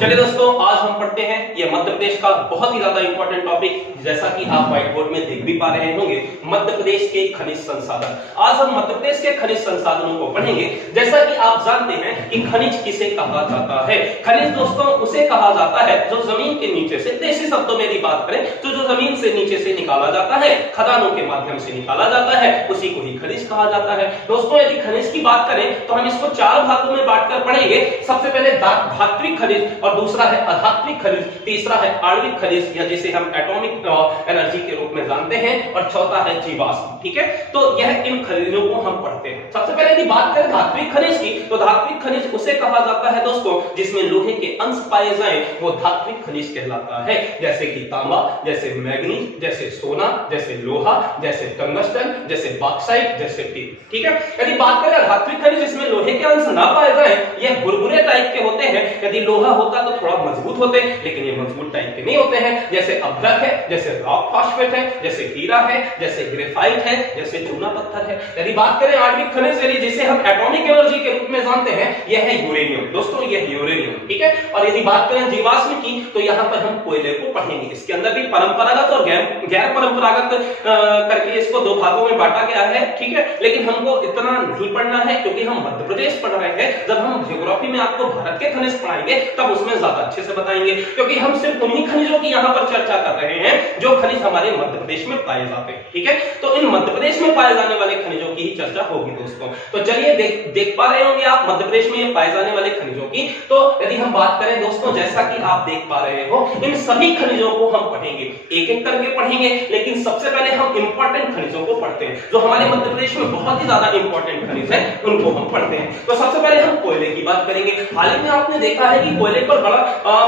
चलिए दोस्तों, आज हम पढ़ते हैं ये मध्य प्रदेश का बहुत ही ज्यादा इंपॉर्टेंट टॉपिक, जैसा कि आप व्हाइट बोर्ड में देख भी पा रहे होंगे, मध्य प्रदेश के खनिज संसाधन। आज हम मध्य प्रदेश के खनिज संसाधनों को पढ़ेंगे। जैसा कि आप जानते हैं कि खनिज किसे कहा जाता है। खनिज दोस्तों उसे कहा जाता है जो जमीन के नीचे से, देसी शब्दों में यदि बात करें तो जो जमीन से नीचे से निकाला जाता है, खदानों के माध्यम से निकाला जाता है, उसी को ही खनिज कहा जाता है। दोस्तों यदि खनिज की बात करें तो हम इसको चार भागों में बांटकर पढ़ेंगे। सबसे पहले धात्विक खनिज, और दूसरा है अधात्विक खनिज, तीसरा है आणविक खनिज या जिसे हम एटॉमिक एनर्जी के रूप में जानते हैं, और चौथा है जीवाश्म। ठीक है, तो यह इन खनिजों को हम पढ़ते हैं। सबसे पहले यदि बात करें धात्विक खनिज की, तो धात्विक खनिज उसे कहा जाता है दोस्तों जिसमें लोहे के अंश पाए जाएं, वो धात्विक खनिज कहलाता है। जैसे कि तांबा, जैसे मैग्नीज, जैसे सोना, जैसे लोहा, जैसे टंगस्टन, जैसे बॉक्साइट, जैसे टिन। ठीक है, यदि बात करें अधात्विक खनिज जिसमें लोहे के अंश ना पाए जाएं, यह बुरबुरे टाइप के होते हैं। यदि लोहा होता तो थोड़ा मजबूत होते, लेकिन ये मजबूत टाइप के नहीं होते हैं। जैसे अभ्रक है, जैसे रॉक फॉस्फेट है, जैसे हीरा है, जैसे ग्रेफाइट है, जैसे चूना पत्थर है। यदि बात करें आणविक खनिज यानी जिसे हम एटॉमिक एनर्जी के रूप में जानते हैं, यह है यूरेनियम। दोस्तों यह यूरेनियम। ठीक है, और यदि बात करें जीवाश्म की, तो यहाँ पर हम कोयले को पढ़ेंगे। इसके अंदर भी परंपरागत और गैर परंपरागत करके इसको दो भागों में बांटा गया है। ठीक है, लेकिन हमको इतना नहीं पढ़ना है क्योंकि हम मध्य प्रदेश पढ़ रहे हैं। जब हम ज्योग्राफी में आपको भारत के खनिज पढ़ाएंगे तब उसमें ज्यादा अच्छे से बताएंगे, क्योंकि हम सिर्फ उन्हीं खनिजों की यहाँ पर चर्चा कर रहे हैं जो खनिज हमारे मध्य प्रदेश में पाए जाते हैं। ठीक है, तो इन मध्य प्रदेश में पाए जाने वाले खनिजों की ही चर्चा होगी दोस्तों। तो चलिए देख पा रहे होंगे आप मध्य प्रदेश में पाए जाने वाले खनिजों की। तो यदि हम बात करें दोस्तों, जैसा कि आप देख पा रहे हो, इन सभी खनिजों को हम पढ़ेंगे, एक एक करके पढ़ेंगे, लेकिन सबसे पहले हम इंपॉर्टेंट खनिजों को पढ़ते हैं जो हमारे मध्य प्रदेश में बहुत ही ज्यादा इंपॉर्टेंट खनिज है, उनको हम पढ़ते हैं। तो सबसे पहले हम कोयले की बात करेंगे। हाल ही में आपने देखा है कि कोयले पर बड़ा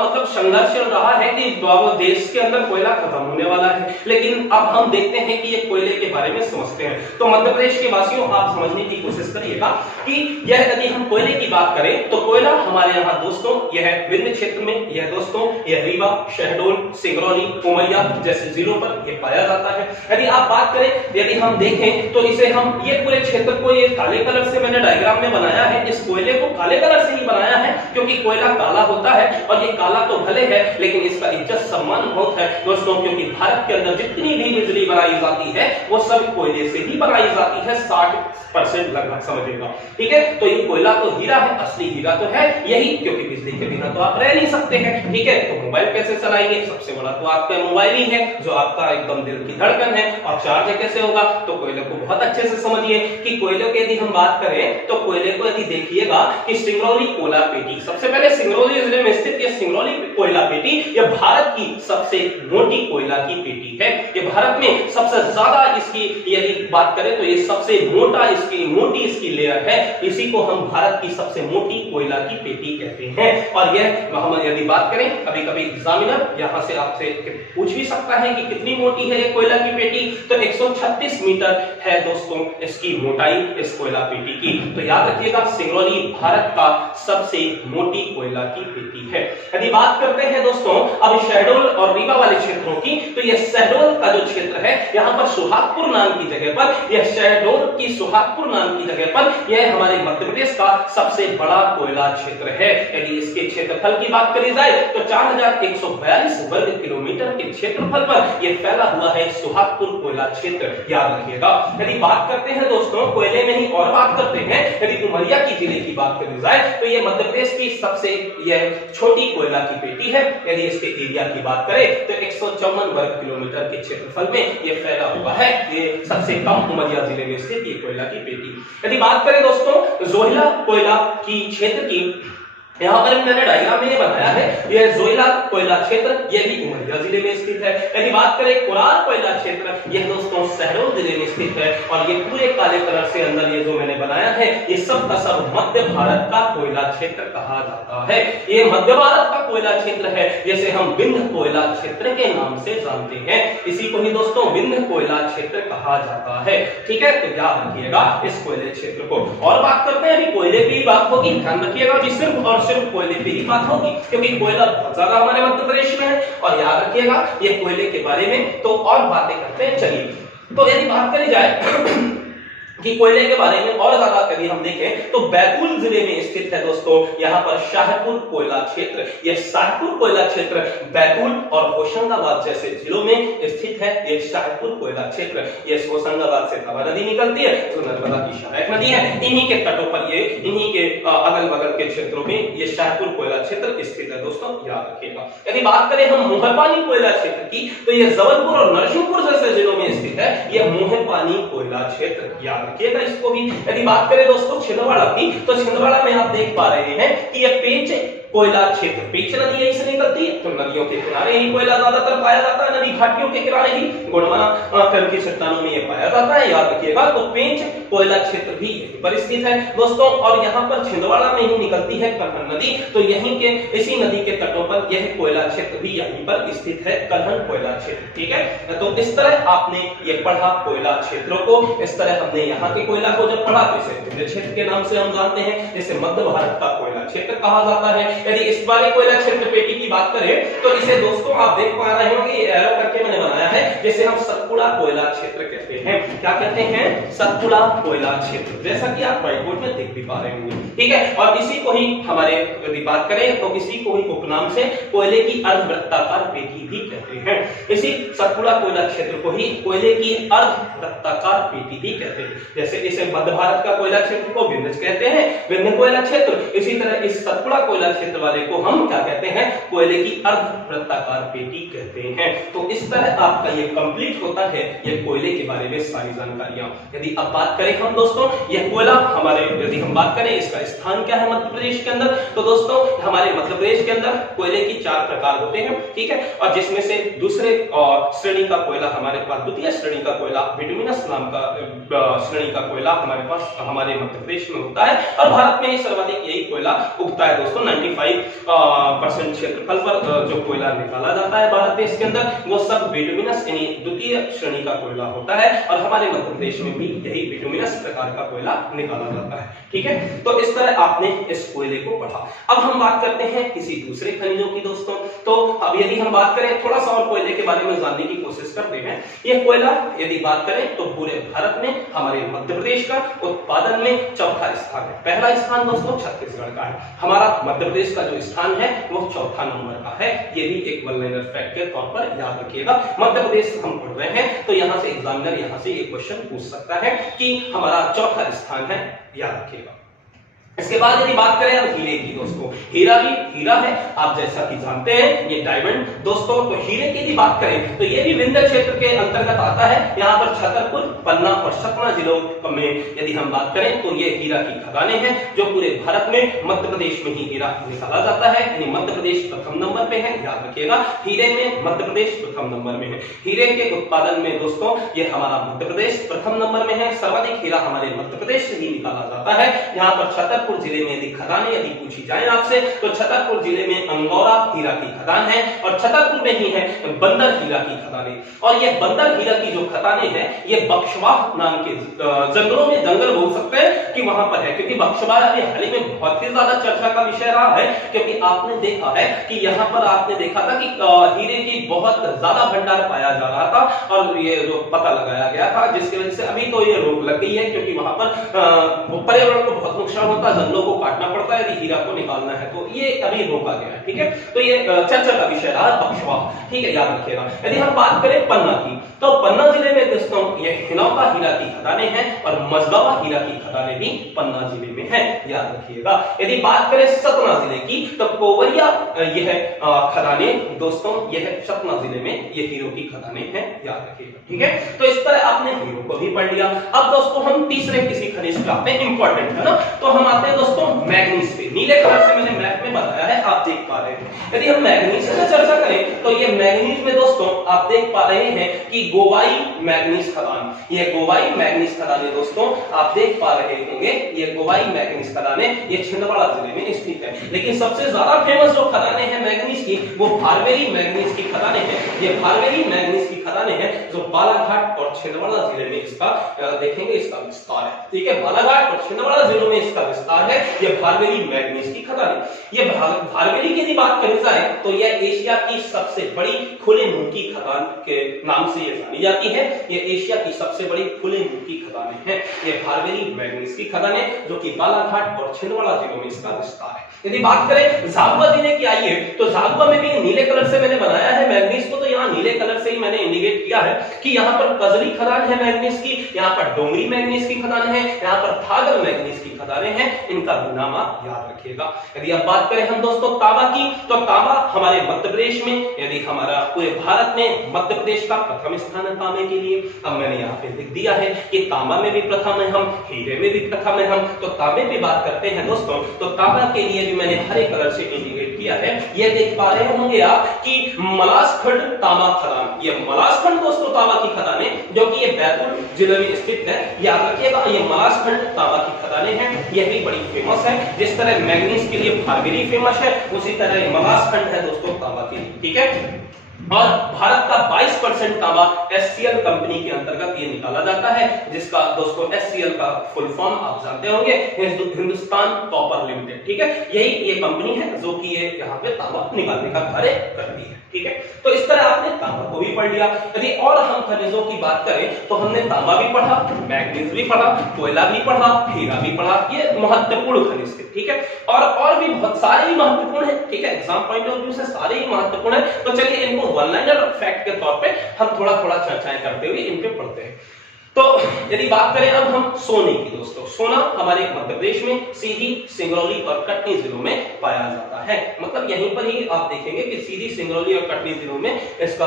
मतलब संघर्ष चल रहा है कि देश के अंदर कोयला खत्म होने वाला है, लेकिन अब हम देखते हैं कि ये कोयले के बारे में समझते हैं। तो मध्य प्रदेश के वासियों, आप समझने की कोशिश करिएगा कि यह यदि हम कोयले की बात करें तो कोयला हमारे यहाँ दोस्तों यह विंध्य क्षेत्र में, यह दोस्तों यह रीवा, शहडोल, सिंगरौली, उमरिया जैसे जिलों पर यह पाया जाता है। यदि आप बात करें, यदि हम देखें तो इसे हम ये पूरे क्षेत्र को ये काले कलर से मैंने डायग्राम में बनाया है। इस कोयले को काले कलर से ही बनाया है क्योंकि कोयला काला होता है, और ये काला तो भले है लेकिन इसका इज्जत सम्मान बहुत है दोस्तों, क्योंकि भारत के अंदर जितनी भी बिजली बनाई जाती है वो सब कोयले से ही बनाई जाती है, 60% लगभग समझिएगा। ठीक है, तो ये कोयला तो हीरा है, असली हीरा तो है यही, क्योंकि बिजली के बिना तो आप रह नहीं सकते हैं। ठीक है, तो मोबाइल कैसे चलाएंगे? सबसे बड़ा तो आपका मोबाइल ही है जो आपका एकदम दिल की धड़कन है, और चार्ज कैसे होगा? तो कोयले को बहुत अच्छे से समझिए कि कोयले की यदि हम बात करें तो कोयले को यदि देखिएगा कि सिंगरौली कोयला पेटी, सबसे पहले सिंगरौली जिले में स्थित यह सिंगरौली कोयला पेटी, यह भारत की सबसे मोटी कोयला की पेटी है। ये भारत में सबसे ज्यादा इसकी यदि बात करें तो ये सबसे मोटी इसकी लेयर है। इसी को हम भारत की सबसे मोटी कोयला की पेटी कहते हैं। और यह हम यदि बात करें, कभी कभी एग्जामिनर यहां से आपसे पूछ भी सकता है कि कितनी मोटी है ये कोयला की पेटी, तो 136 मीटर है दोस्तों इसकी मोटाई इस कोयला पेटी की। तो याद रखिएगा, सिंगरौली भारत का सबसे मोटी कोयला की पेटी है। यदि बात करते हैं दोस्तों अब शहडोल और रीवा वाले क्षेत्रों की, तो यह शहडोल का जो क्षेत्र है, यहाँ पर सुहागपुर नाम की जगह पर, यह शहडोल की सुहागपुर नाम की जगह पर यह हमारे मध्य प्रदेश का सबसे बड़ा कोयला क्षेत्र है। यदि इसके क्षेत्रफल की बात करी जाए तो 4142 वर्ग किलोमीटर के क्षेत्रफल पर यह फैला हुआ है सुहागपुर कोयला क्षेत्र, याद रखिएगा। यदि बात करते हैं दोस्तों कोयले में ही और बात करते हैं, यदि उमरिया की जिले की बात करी जाए तो यह मध्य प्रदेश की सबसे यह छोटी कोयला की पेटी है। यदि इसके एरिया की बात करें तो 154 वर्ग किलोमीटर के क्षेत्रफल में यह फैला हुआ है। ये सबसे कम उमरिया जिले में स्थित ये कोयला की पेटी। यदि बात करें दोस्तों जोहिला कोयला की क्षेत्र की, यहाँ पर मैंने डायग्राम में बनाया है, यह जोइला कोयला क्षेत्र यह भी उमरिया जिले में स्थित है। यदि बात करें कोरार कोयला क्षेत्र, यह दोस्तों शहडोल जिले में स्थित है, और ये पूरे काले कलर से अंदर ये जो मैंने बनाया है ये सब का सब मध्य भारत का कोयला क्षेत्र कहा जाता है। ये मध्य भारत का कोयला क्षेत्र है, जैसे हम विंध्य कोयला क्षेत्र के नाम से जानते हैं। इसी को ही दोस्तों विंध्य कोयला क्षेत्र कहा जाता है। ठीक है, तो याद रखिएगा इस कोयले क्षेत्र को। और बात करते हैं, अभी कोयले की बात होगी, ध्यान रखिएगा अभी सिर्फ और सिर्फ कोयले पे ही बात होगी, क्योंकि कोयला बहुत ज्यादा हमारे मध्य प्रदेश में है। और याद रखिएगा ये कोयले के बारे में तो और बातें करते हैं। चलिए, तो यदि बात करी जाए कि कोयले के बारे में और ज्यादा यदि हम देखें तो बैतूल जिले में स्थित है दोस्तों यहाँ पर शाहपुर कोयला क्षेत्र। यह शाहपुर कोयला क्षेत्र बैतूल और होशंगाबाद जैसे जिलों में स्थित है। यह शाहपुर कोयला क्षेत्र, यह होशंगाबाद से तवा नदी निकलती है, तो नर्मदा की सहायक नदी है। इन्हीं के तटों पर ये, इन्हीं के अगल बगल के क्षेत्रों में ये शाहपुर कोयला क्षेत्र स्थित है दोस्तों, याद रखिएगा। यदि बात करें हम मोहपानी कोयला क्षेत्र की, तो यह जबलपुर और नरसिंहपुर जैसे जिलों में स्थित है। यह मोहपानी कोयला क्षेत्र, याद रखिएगा इसको भी। यदि बात करें दोस्तों छिंदवाड़ा की, तो छिंदवाड़ा में आप देख पा रहे हैं कि यह पेंच कोयला क्षेत्र, पेंच नदी यहीं से निकलती है, तो नदियों के किनारे ही कोयला ज्यादातर पाया जाता है, नदी घाटियों के किनारे ही गोंडवाना की चट्टानों में ये पाया जाता है, याद रखिएगा। तो पेंच कोयला क्षेत्र भी यहीं पर स्थित है दोस्तों, और यहाँ पर छिंदवाड़ा में ही निकलती है कलहन नदी, तो यहीं के इसी नदी के तटों पर यह कोयला क्षेत्र भी यहीं पर स्थित है, कलहन कोयला क्षेत्र, ठीक है। तो इस तरह आपने ये पढ़ा कोयला क्षेत्रों को, इस तरह हमने यहाँ के कोयला को जब पढ़ा तो इसे विंध्य क्षेत्र के नाम से हम जानते हैं, जिसे मध्य भारत का कोयला क्षेत्र कहा जाता है। यदि इस बारे कोयला क्षेत्र पेटी की बात करें तो इसे दोस्तों आप देख पा रहे होंगे, ये एरो करके मैंने बनाया है, जिसे हम सतपुड़ा कोयला क्षेत्र कहते हैं। क्या कहते हैं? सतपुड़ा कोयला क्षेत्र, जैसा कि आप व्हाइट बोर्ड में देख भी पा रहे होंगे, ठीक है। और इसी को ही हमारे यदि बात करें तो इसी को ही उपनाम से कोयले की अर्धवृत्ताकार पेटी भी कहते हैं। इसी सतपुड़ा कोयला क्षेत्र को ही कोयले की अर्धवृत्ताकार पेटी भी कहते हैं। जैसे इसे मध्य भारत का कोयला क्षेत्र को विंध्य कहते हैं, विंध्य कोयला क्षेत्र, इसी तरह इस सतपुड़ा कोयला क्षेत्र वाले को हम क्या कहते हैं? कोयले की अर्धवृत्ताकार पेटी कहते हैं। तो इस तरह आपका ये कंप्लीट होता है ये कोयले के बारे में सारी जानकारियां। यदि अब बात करें हम दोस्तों, यह कोयला हमारे, यदि हम बात करें इसका स्थान क्या है मध्य प्रदेश के अंदर, तो दोस्तों हमारे मध्य प्रदेश के अंदर कोयले की 4 प्रकार होते हैं, ठीक है। और जिसमें से दूसरे श्रेणी का कोयला हमारे पास, द्वितीय श्रेणी का कोयला बिटुमिनस नाम का श्रेणी का कोयला हमारे पास हमारे मध्य प्रदेश में होता है, और भारत में सर्वाधिक यही कोयला उगता है दोस्तों। 95% क्षेत्रफल पर जो कोयला निकाला जाता है भारत देश के अंदर, वो सब बिटुमिनस यानी द्वितीय श्रेणी का कोयला होता है, और हमारे मध्य प्रदेश में भी यही बिटुमिनस प्रकार का कोयला निकाला जाता है, ठीक है। तो इस तरह आपने इस कोयले को पढ़ा। अब हम बात करते हैं किसी दूसरे खनिजों की दोस्तों। तो अब यदि हम बात करें थोड़ा सा और कोयले के बारे में जानने की कोशिश करते हैं। यह कोयला यदि बात करें तो पूरे भारत में हमारे मध्य प्रदेश का उत्पादन में चौथा स्थान है। पहला स्थान दोस्तों छत्तीसगढ़ का है, हमारा मध्य प्रदेश का जो स्थान है वो चौथा नंबर का है। ये भी एक वन लाइनर फैक्ट के तौर पर याद रखिएगा। मध्य प्रदेश हम पढ़ रहे हैं तो यहाँ से एग्जामिनर यहाँ से एक क्वेश्चन पूछ सकता है कि हमारा चौथा स्थान है, याद रखिएगा। इसके बाद यदि बात करें अब हीरे की दोस्तों, हीरा भी हीरा है, आप जैसा कि जानते हैं ये डायमंड दोस्तों। तो हीरे की यदि बात करें तो ये भी विंध्य क्षेत्र के अंतर्गत आता है। यहाँ पर छतरपुर, पन्ना और सतना जिलों में यदि हम बात करें तो ये हीरा की खदानें हैं, जो पूरे भारत में मध्य प्रदेश में ही हीरा निकाला जाता है, यानी मध्य प्रदेश प्रथम नंबर पे है, याद रखिएगा। हीरे में मध्य प्रदेश प्रथम नंबर में है। हीरे के उत्पादन में दोस्तों ये हमारा मध्य प्रदेश प्रथम नंबर में है। सर्वाधिक हीरा हमारे मध्य प्रदेश से ही निकाला जाता है। यहाँ पर छतरपुर जिले में यदि खदानें यदि पूछी जाए आपसे तो छतरपुर जिले में अंगौरा हीरा की खदान है, और छतरपुर में ही है बंदर हीरा की खदानें। और ये बंदर हीरा की जो खदानें हैं ये बक्सवाह नाम के जंगलों में, जंगल बोल सकते हैं कि वहां पर है, क्योंकि बक्सवाह अभी हाल ही में बहुत ही ज्यादा चर्चा का विषय रहा है, क्योंकि आपने देखा है कि यहाँ पर आपने देखा था कि हीरे की बहुत ज्यादा भंडार पाया जा रहा था, और ये जो पता लगाया गया था, जिसकी वजह से अभी तो ये रोक लग गई है, क्योंकि वहां पर पर्यावरण को बहुत नुकसान होता है, जंगलों को काटना पड़ता है यदि हीरा को निकालना है, तो ये अभी रोका गया है, ठीक है। तो ये चर्चा का विषय रहा बक्सवाह, ठीक है, याद रखिएगा। यदि हम बात करें पन्ना की, तो पन्ना जिले में दोस्तों ये हिनौका हीरा की खदानें हैं, और मझगावा हीरा की खदानें भी पन्ना जिले में हैं, याद रखिएगा। यदि बात करें सतना जिले की तो कोवरिया यह खदानें दोस्तों यह सतना जिले में ये हीरो की खदानें हैं, याद रखिएगा, ठीक है। तो इस तरह आपने हीरो को भी पढ़ लिया। अब दोस्तों हम तीसरे किसी खनिज पे आते हैं, इंपॉर्टेंट है ना, तो हम आते हैं दोस्तों मैग्नीज पे। नीले कलर से मैंने मैप में बताया है, आप देख पा रहे हैं। यदि हम मैग्नीज की चर्चा करें तो ये मैग्नीज में दोस्तों आप देख पा रहे हैं कि गोवाई मैग्नीज खदान, ये गोवाई मैग्नीज खदानें दोस्तों आप देख पा रहे होंगे, ये गोवाई मैग्नीज खदानें ये छिंदवाड़ा जिले में स्थित है। लेकिन सबसे ज्यादा फेमस जो खदानें हैं मैग्नीज की वो भारवेरी मैग्नीज की खदानें हैं। ये भारवेरी मैग्नीज की खदानें हैं जो बालाघाट और छिंदवाड़ा जिले में इसका देखेंगे इसका विस्तार है। ठीक है, बालाघाट और छिंदवाड़ा जिलों में इसका विस्तार है। ये भारवेली मैग्नीज की खदानें, ये भारवेली की बात करी जाए तो यह एशिया की सबसे बड़ी खुले मुंह की खदान के नाम से ये जानी जाती है। ये एशिया की सबसे बड़ी खुले मुंह की खदानें हैं, ये भारवेली मैग्नीज की खदानें जो कि बालाघाट और छिंदवाड़ा जिलों में इसका विस्तार है। यदि बात करें झाबुआ जिले की आइए तो झाबुआ में भी नीले कलर से मैंने बनाया है मैग्नीज को, तो यहाँ नीले कलर से ही मैंने इंडिकेट किया है कि यहाँ पर कजली खदान है मैग्नीज की, यहाँ पर डोंगरी मैग्नीज की खदान है, यहाँ पर थागल मैग्नीज की खदानें हैं। इनका भी नाम आप याद रखिएगा। यदि अब बात करें हम दोस्तों तांबा की, तो तांबा हमारे मध्य प्रदेश में, यदि हमारा पूरे भारत में मध्य प्रदेश का प्रथम स्थान है तांबे के लिए। अब मैंने यहाँ पे लिख दिया है कि तांबा में भी प्रथम है हम, हीरे में भी प्रथम है हम, तो तांबे की बात करते हैं दोस्तों तो तांबा के लिए भी मैंने हरे कलर से इंडिकेट किया है। ये देख पा रहे होंगे आप कि मलासखंड तांबा खदान, ये मलासखंड दोस्तों तांबा की खदान है जो कि ये बैतूल जिले में स्थित है। याद रखिएगा ये मलासखंड तांबा की खदानें हैं, यह भी बड़ी फेमस है। जिस तरह मैग्नीज के लिए भारवेली फेमस है उसी तरह मलासखंड है दोस्तों तांबा के लिए। ठीक है, और भारत का 22% तांबा एचसीएल कंपनी के अंतर्गत ये निकाला जाता है, जिसका दोस्तों एचसीएल का फुल फॉर्म आप जानते होंगे, हिंदुस्तान कॉपर लिमिटेड। ठीक है, यही ये कंपनी है जो कि ये यहाँ पे तांबा निकालने का कार्य करती है। ठीक है, तो इस तरह आपने तांबा को भी पढ़ लिया। यदि और हम खनिजों की बात करें तो हमने तांबा भी पढ़ा, मैग्नीज भी पढ़ा, कोयला भी पढ़ा, हीरा भी पढ़ा, ये महत्वपूर्ण खनिज थे। ठीक है, और भी बहुत सारे ही महत्वपूर्ण है। ठीक है, एग्जाम पॉइंट ऑफ व्यू से सारे ही महत्वपूर्ण है। तो चलिए इनको वन लाइनर फैक्ट के तौर पे हम थोड़ा थोड़ा चर्चाएं करते हुए इन पे पढ़ते हैं। तो यदि बात करें अब हम सोने की दोस्तों, सोना हमारे मध्य प्रदेश में सीधी, सिंगरौली और कटनी जिलों में पाया जाता है। मतलब यहीं पर ही आप देखेंगे कि सीधी, सिंगरौली और कटनी जिलों में इसका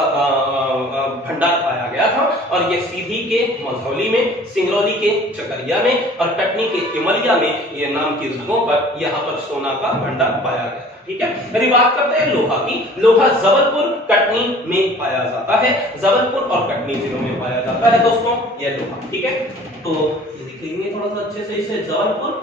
भंडार पाया गया था। और ये सीधी के मझौली में, सिंगरौली के चकरिया में और कटनी के इमलिया में ये नाम की जगहों पर यहाँ पर सोना का भंडार पाया गया था। ठीक है, यदि बात करते हैं लोहा की, लोहा जबलपुर कटनी में पाया जाता है, जबलपुर और कटनी जिलों में पाया जाता है दोस्तों यह लोहा। ठीक है, तो ये देख लीजिए थोड़ा सा अच्छे से, इसे जबलपुर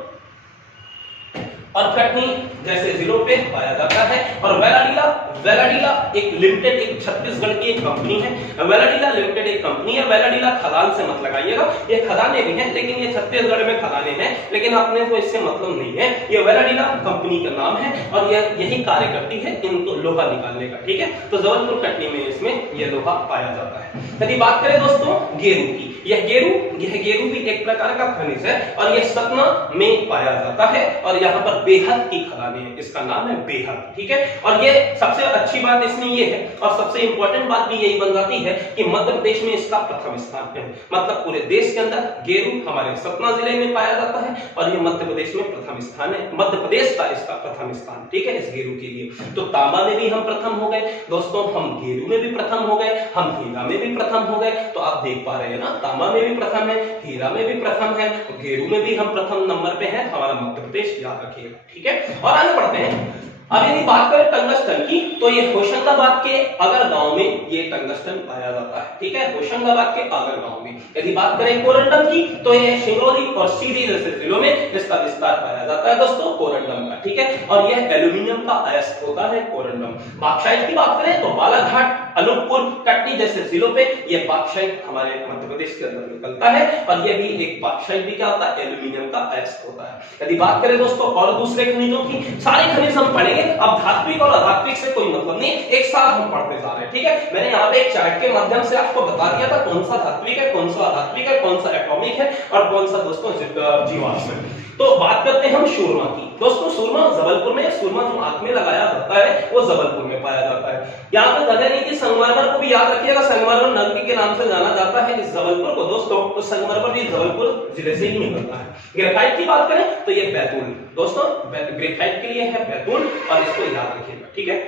और कटनी जैसे जिलों पे पाया जाता है। और वेलाडीला, वेलाडीला एक लिमिटेड, एक छत्तीसगढ़ की एक कंपनी है। वेलाडीला लिमिटेड एक कंपनी है। वेलाडीला खदान से मत लगाइएगा, ये खदानें भी हैं लेकिन ये छत्तीसगढ़ में खदानें हैं, लेकिन अपने को इससे मतलब नहीं है। ये वेलाडीला कंपनी का नाम है और यह यही कार्य करती है इनको लोहा निकालने का। ठीक है, तो जबलपुर कटनी में इसमें यह लोहा पाया जाता है। यदि बात करें दोस्तों गेरू की, यह गेरू भी एक प्रकार का खनिज है और यह सतना में पाया जाता है और यहाँ पर बेहद की खदानें हैं, इसका नाम है बेहद। ठीक है, और ये सबसे अच्छी बात इसमें ये है और सबसे इंपॉर्टेंट बात भी यही बन जाती है कि मध्य प्रदेश में इसका प्रथम स्थान है। मतलब पूरे देश के अंदर गेरू हमारे सतना जिले में पाया जाता है और ये मध्य प्रदेश में प्रथम स्थान है, मध्य प्रदेश का इसका प्रथम स्थान। ठीक है, इस गेरू के लिए। तो तांबा में भी हम प्रथम हो गए दोस्तों, हम गेरू में भी प्रथम हो गए, हम हीरा में भी प्रथम हो गए। तो आप देख पा रहे हैं ना, तांबा में भी प्रथम है, हीरा में भी प्रथम है, गेरू में भी हम प्रथम नंबर पे हैं, हमारा मध्य प्रदेश, याद रखिएगा। ठीक है, और आगे बढ़ते हैं। अब यदि बात करें टंगस्टन की तो ये होशंगाबाद के अगर गांव में ये टंगस्टन पाया जाता है। ठीक है, होशंगाबाद के अगर गांव में। यदि बात करें कोरंडम की तो ये सिंगरौली और सीधी जैसे जिलों में इसका विस्तार पाया जाता है दोस्तों कोरंडम का। ठीक है, और यह एल्यूमिनियम का अयस्क होता है कोरंडम। बॉक्साइट की बात करें तो बालाघाट, अनूपपुर, कटनी जैसे जिलों पे ये बॉक्साइट हमारे मध्य प्रदेश के अंदर निकलता है और यह भी एक बॉक्साइट भी क्या होता है, एल्यूमिनियम का अयस्क होता है। यदि बात करें दोस्तों और दूसरे खनिजों की, सारे खनिज हम पढ़ेंगे। अब धात्विक और अधात्विक से कोई मतलब नहीं, एक साथ हम पढ़ते जा रहे हैं। ठीक है, मैंने यहाँ पे एक चार्ट के माध्यम से आपको बता दिया था कौन सा धात्विक है, कौन सा अधात्विक है, कौन सा एटॉमिक है और कौन सा दोस्तों जीवाश्म है। तो बात करते हैं हम सुरमा की दोस्तों। सुरमा जबलपुर में, सुरमा जो आंख में लगाया जाता है वो जबलपुर में पाया जाता है। यहाँ पे जगह नहीं कि संगमरमर को भी याद रखिएगा, संगमरमर नगरी के नाम से जाना जाता है इस जबलपुर को दोस्तों। तो संगमरमर भी जबलपुर जिले से ही निकलता है। ग्रेफाइट की बात करें तो ये बैतूल दोस्तों, ग्रेफाइट के लिए है बैतूल और इसको याद रखिएगा। ठीक है,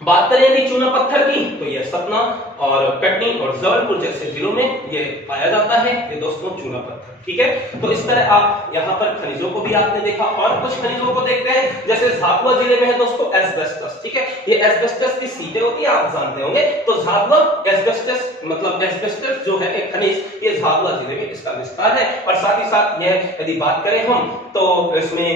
बात करें यदि चूना पत्थर की तो यह सतना और कटनी और जबलपुर जैसे जिलों में यह पाया जाता है ये दोस्तों चूना पत्थर। ठीक है, तो इस तरह आप यहाँ पर खनिजों को भी आपने देखा और कुछ खनिजों को देखते हैं। जैसे झाबुआ जिले में है दोस्तों एस्बेस्टस। ठीक है, ये एस्बेस्टस की सीटें होती है, आप जानते होंगे। तो झाबुआ एस्बेस्टस मतलब एस्बेस्टस जो है एक खनिज, ये झाबुआ जिले में इसका विस्तार है। और साथ ही साथ यह यदि बात करें हम तो इसमें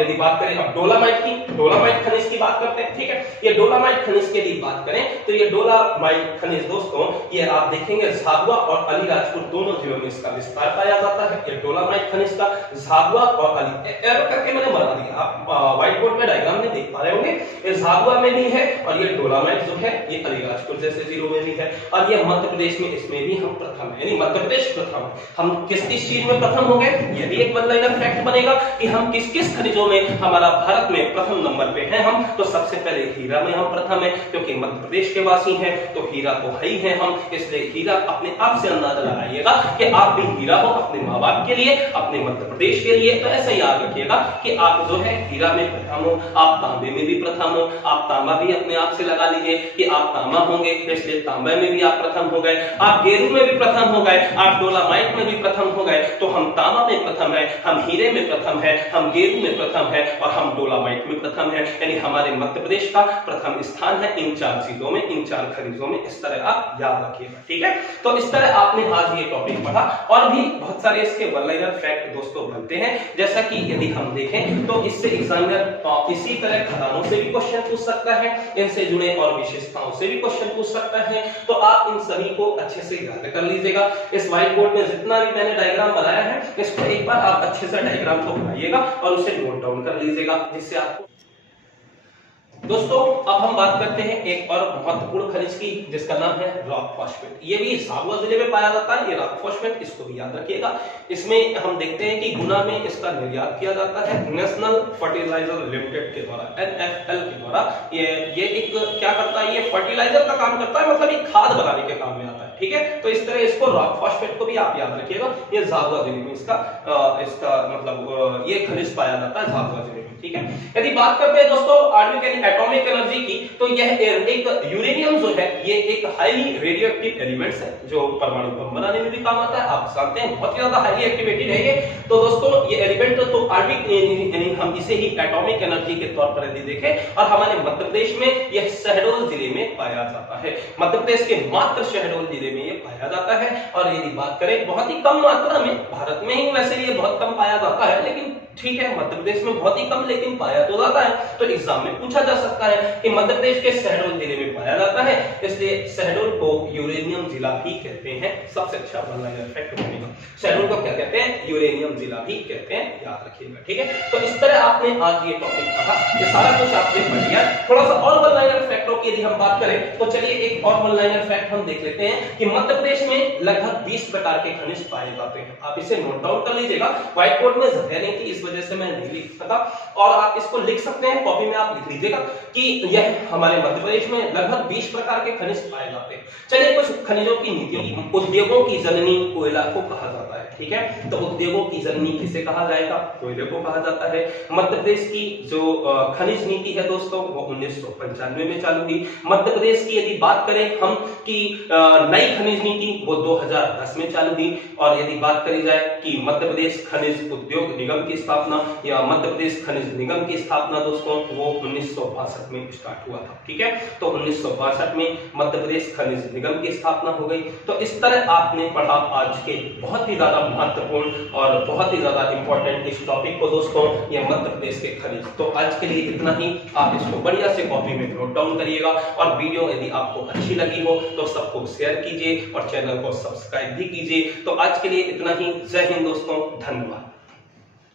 यदि बात करें अब डोलामाइट की, डोलामाइट खनिज की बात करते हैं। ठीक है, ये डोलामाइट डोलामाइट खनिज की यदि बात करें तो ये डोलामाइट खनिज दोस्तों ये आप देखेंगे झाबुआ और अलीराजपुर दोनों जिलों में इसका विस्तार पाया जाता है। ये डोलामाइट खनिज का झाबुआ और अली एरो करके मैंने बना दिया, आप व्हाइट बोर्ड में डायग्राम में देख पा रहे होंगे। ये झाबुआ में भी है और ये डोलामाइट जो है ये अलीराजपुर जैसे जिलों में भी है और ये मध्य प्रदेश में इसमें भी हम प्रथम है, यानी मध्य प्रदेश प्रथम। हम किस किस चीज में प्रथम हो गए, ये भी एक वन लाइनर फैक्ट बनेगा कि हम किस किस खनिजों में हमारा भारत में प्रथम नंबर पे हैं हम। तो सबसे पहले हीरा में हम प्रथम है, क्योंकि मध्य प्रदेश के वासी हैं तो हीरा तो है ही है हम, इसलिए हीरा अपने आप से अंदाजा लगाइएगा कि आप भी हीरा हो अपने माँ बाप के लिए, अपने मध्य प्रदेश के लिए। तो ऐसे याद रखिएगा कि आप जो है हीरा में प्रथम हो, आप तांबे में भी प्रथम हो। आप तांबा भी अपने आप से लगा लीजिए कि आप तांबा होंगे, इसलिए तांबे में भी आप प्रथम हो गए। आप गेरू में भी प्रथम हो गए, आप डोलामाइट में भी प्रथम हो गए। तो हम तांबा में प्रथम है, हम हीरे में प्रथम है, हम गेरू में प्रथम है और हम डोलामाइट में प्रथम है, यानी हमारे मध्य प्रदेश का प्रथम स्थान है इन 4 चीजों में, इन 4 खनिजों में। इस तरह आप याद रखिएगा, ठीक है। तो इस तरह आपने आज ये टॉपिक पढ़ा और भी बहुत सारे इसके वन लाइनर फैक्ट दोस्तों बनते हैं। जैसा कि यदि हम देखें तो इससे एग्जामिनर इसी तरह खदानों से भी क्वेश्चन पूछ सकता है, इनसे जुड़े और विशेषताओं से भी क्वेश्चन पूछ सकता है। तो आप इन सभी को अच्छे से याद कर लीजिएगा। इस व्हाइट बोर्ड में जितना भी मैंने डायग्राम बनाया है इसको एक बार आप अच्छे से डायग्राम को बनाइएगा और उसे नोट डाउन कर लीजिएगा, जिससे आपको दोस्तों अब हम बात करते हैं एक और महत्वपूर्ण खनिज की, जिसका नाम है रॉक फॉस्फेट। ये भी झाबुआ जिले में पाया जाता है, ये रॉक फॉस्फेट, इसको भी याद रखिएगा। इसमें हम देखते हैं कि गुना में इसका निर्यात किया जाता है नेशनल फर्टिलाइजर लिमिटेड के द्वारा, NFL के द्वारा। ये एक क्या करता है, ये फर्टिलाइजर का काम करता है, मतलब ये खाद बनाने के काम में आता है, ठीक है। तो इस तरह इसको रॉक फॉस्फेट को भी आप याद रखिएगा। ये झाबुआ जिले में इसका मतलब ये खनिज पाया जाता है झाबुआ जिले में, ठीक है। यदि बात करते हैं दोस्तों आणविक यानी एटॉमिक एनर्जी की, तो यह एक यूरेनियम जो है ये एक हाईली रेडियोएक्टिव एलिमेंट्स है जो परमाणु बम बनाने में भी काम आता है। आप जानते हैं बहुत ज्यादा हाईली एक्टिवेटेड है ये। तो दोस्तों ये एलिमेंट तो आणविक यानी हम इसे ही एटॉमिक एनर्जी के तौर पर यदि देखें और हमारे मध्य प्रदेश में यह शहडोल जिले में पाया जाता है। मध्य प्रदेश के मात्र शहडोल जिले में यह पाया जाता है। और यदि बात करें बहुत ही कम मात्रा में, भारत में ही वैसे ये बहुत कम पाया जाता है, लेकिन ठीक है मध्य प्रदेश में बहुत ही कम लेकिन पाया तो जाता है। तो एग्जाम में पूछा जा सकता है कि मध्य प्रदेश के शहडोल जिले में पाया जाता है, इसलिए शहडोल को यूरेनियम जिला भी कहते हैं। सबसे अच्छा वन लाइनर फैक्ट बनेगा, शहडोल को क्या कहते हैं, यूरेनियम जिला भी कहते हैं, याद रखिएगा, ठीक है। तो इस तरह आपने आज ये टॉपिक पढ़ा, ये सारा कुछ आपने पढ़ लिया। थोड़ा सा और वन लाइनर फैक्टों की यदि हम बात करें तो चलिए एक और वन लाइनर फैक्ट हम देख लेते हैं कि मध्य प्रदेश में लगभग 20 प्रकार के खनिज पाए जाते हैं। आप इसे नोट डाउन कर लीजिएगा, व्हाइट बोर्ड में जगह नहीं थी इस वजह से मैं नहीं लिख सका, और आप इसको लिख सकते हैं, कॉपी में आप लिख लीजिएगा कि यह हमारे मध्य प्रदेश में लगभग 20 प्रकार के खनिज पाए जाते हैं। चलिए कुछ खनिजों की नीतियों, उद्योगों की जननी कोयला को कहा जाता है, ठीक है। तो उद्योगों की जननी किसे कहा जाएगा, कोयले को कहा जाता है। मध्य प्रदेश की जो खनिज नीति है दोस्तों वो 1995 में चालू हुई। मध्य प्रदेश की यदि बात करें हम कि नई खनिज नीति वो 2010 में चालू हुई। और यदि बात करी जाए कि मध्य प्रदेश खनिज उद्योग निगम की स्थापना या मध्य प्रदेश खनिज निगम की स्थापना दोस्तों वो 1962 में स्टार्ट हुआ था, ठीक है। तो 1962 में मध्य प्रदेश खनिज निगम की स्थापना हो गई। तो इस तरह आपने पढ़ा आज के बहुत ही ज्यादा महत्वपूर्ण और बहुत ही ज्यादा इंपॉर्टेंट इस टॉपिक को दोस्तों, ये मध्य प्रदेश के खनिज। तो आज के लिए इतना ही, आप इसको बढ़िया से कॉपी में नोट डाउन करिएगा। और वीडियो यदि आपको अच्छी लगी हो तो सबको शेयर कीजिए और चैनल को सब्सक्राइब भी कीजिए। तो आज के लिए इतना ही, जय हिंद दोस्तों, धन्यवाद।